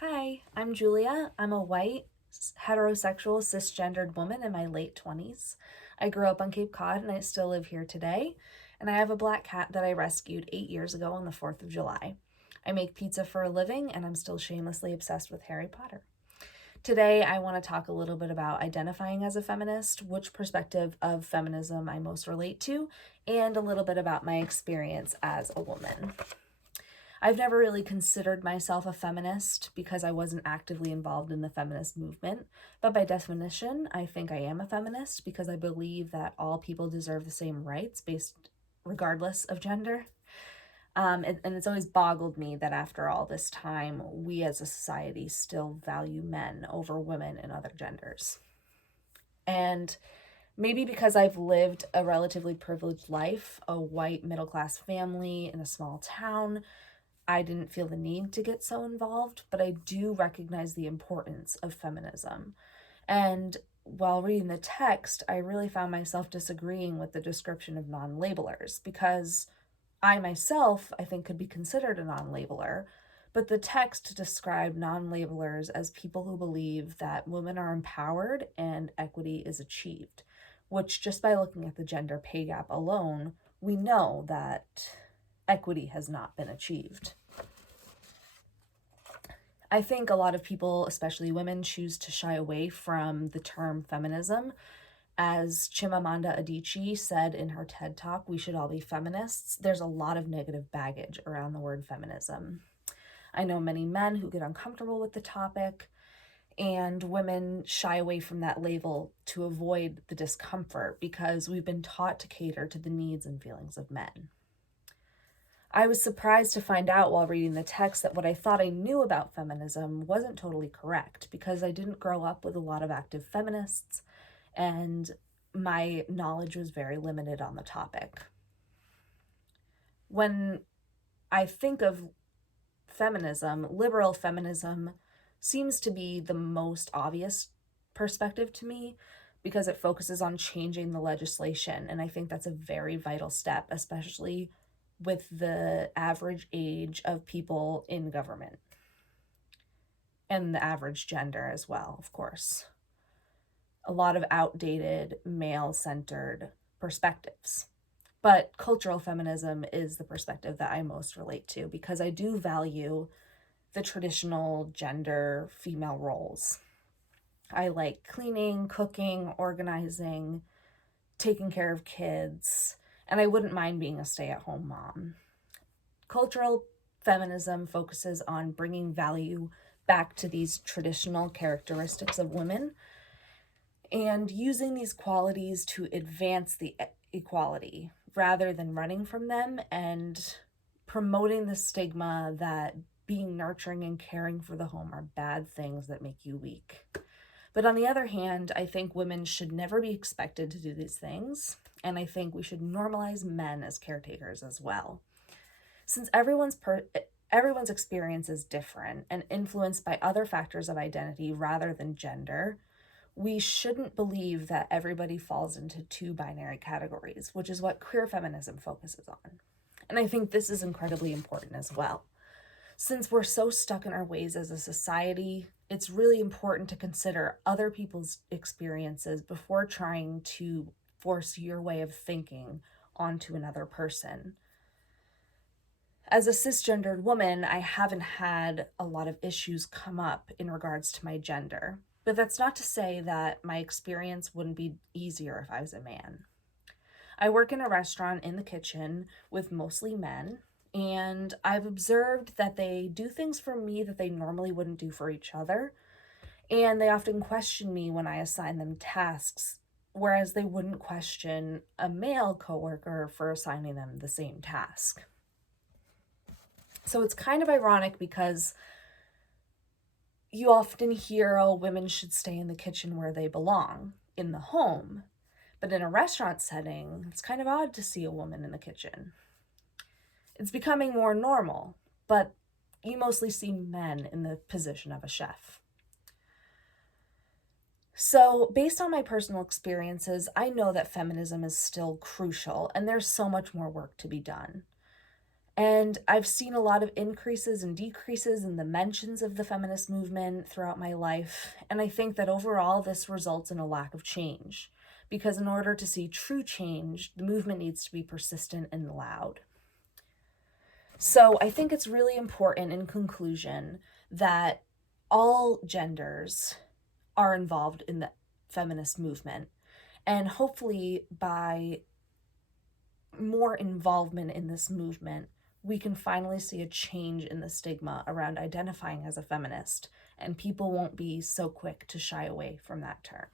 Hi, I'm Julia. I'm a white, heterosexual, cisgendered woman in my late 20s. I grew up on Cape Cod and I still live here today. And I have a black cat that I rescued 8 years ago on the 4th of July. I make pizza for a living and I'm still shamelessly obsessed with Harry Potter. Today, I want to talk a little bit about identifying as a feminist, which perspective of feminism I most relate to, and a little bit about my experience as a woman. I've never really considered myself a feminist because I wasn't actively involved in the feminist movement, but by definition, I think I am a feminist because I believe that all people deserve the same rights based regardless of gender. And it's always boggled me that after all this time, we as a society still value men over women and other genders. And maybe because I've lived a relatively privileged life, a white middle class family in a small town, I didn't feel the need to get so involved, but I do recognize the importance of feminism. And while reading the text, I really found myself disagreeing with the description of non labelers because I myself, I think, could be considered a non labeler. But the text described non labelers as people who believe that women are empowered and equity is achieved, which, just by looking at the gender pay gap alone, we know that equity has not been achieved. I think a lot of people, especially women, choose to shy away from the term feminism. As Chimamanda Adichie said in her TED Talk, we should all be feminists. There's a lot of negative baggage around the word feminism. I know many men who get uncomfortable with the topic, and women shy away from that label to avoid the discomfort because we've been taught to cater to the needs and feelings of men. I was surprised to find out while reading the text that what I thought I knew about feminism wasn't totally correct because I didn't grow up with a lot of active feminists and my knowledge was very limited on the topic. When I think of feminism, liberal feminism seems to be the most obvious perspective to me because it focuses on changing the legislation. And I think that's a very vital step, especially with the average age of people in government and the average gender as well, of course. A lot of outdated male centered perspectives. But cultural feminism is the perspective that I most relate to because I do value the traditional gender female roles. I like cleaning, cooking, organizing, taking care of kids, and I wouldn't mind being a stay-at-home mom. Cultural feminism focuses on bringing value back to these traditional characteristics of women and using these qualities to advance the equality rather than running from them and promoting the stigma that being nurturing and caring for the home are bad things that make you weak. But on the other hand, I think women should never be expected to do these things, and I think we should normalize men as caretakers as well. Since everyone's experience is different and influenced by other factors of identity rather than gender, we shouldn't believe that everybody falls into two binary categories, which is what queer feminism focuses on. And I think this is incredibly important as well. Since we're so stuck in our ways as a society, it's really important to consider other people's experiences before trying to force your way of thinking onto another person. As a cisgendered woman, I haven't had a lot of issues come up in regards to my gender. But that's not to say that my experience wouldn't be easier if I was a man. I work in a restaurant in the kitchen with mostly men, and I've observed that they do things for me that they normally wouldn't do for each other, and they often question me when I assign them tasks, whereas they wouldn't question a male coworker for assigning them the same task. So it's kind of ironic because you often hear, oh, women should stay in the kitchen where they belong, in the home. But in a restaurant setting, it's kind of odd to see a woman in the kitchen. It's becoming more normal, but you mostly see men in the position of a chef. So, based on my personal experiences, I know that feminism is still crucial and there's so much more work to be done. And I've seen a lot of increases and decreases in the mentions of the feminist movement throughout my life. And I think that overall, this results in a lack of change. Because in order to see true change, the movement needs to be persistent and loud. So I think it's really important in conclusion that all genders are involved in the feminist movement. And hopefully, by more involvement in this movement, we can finally see a change in the stigma around identifying as a feminist, and people won't be so quick to shy away from that term.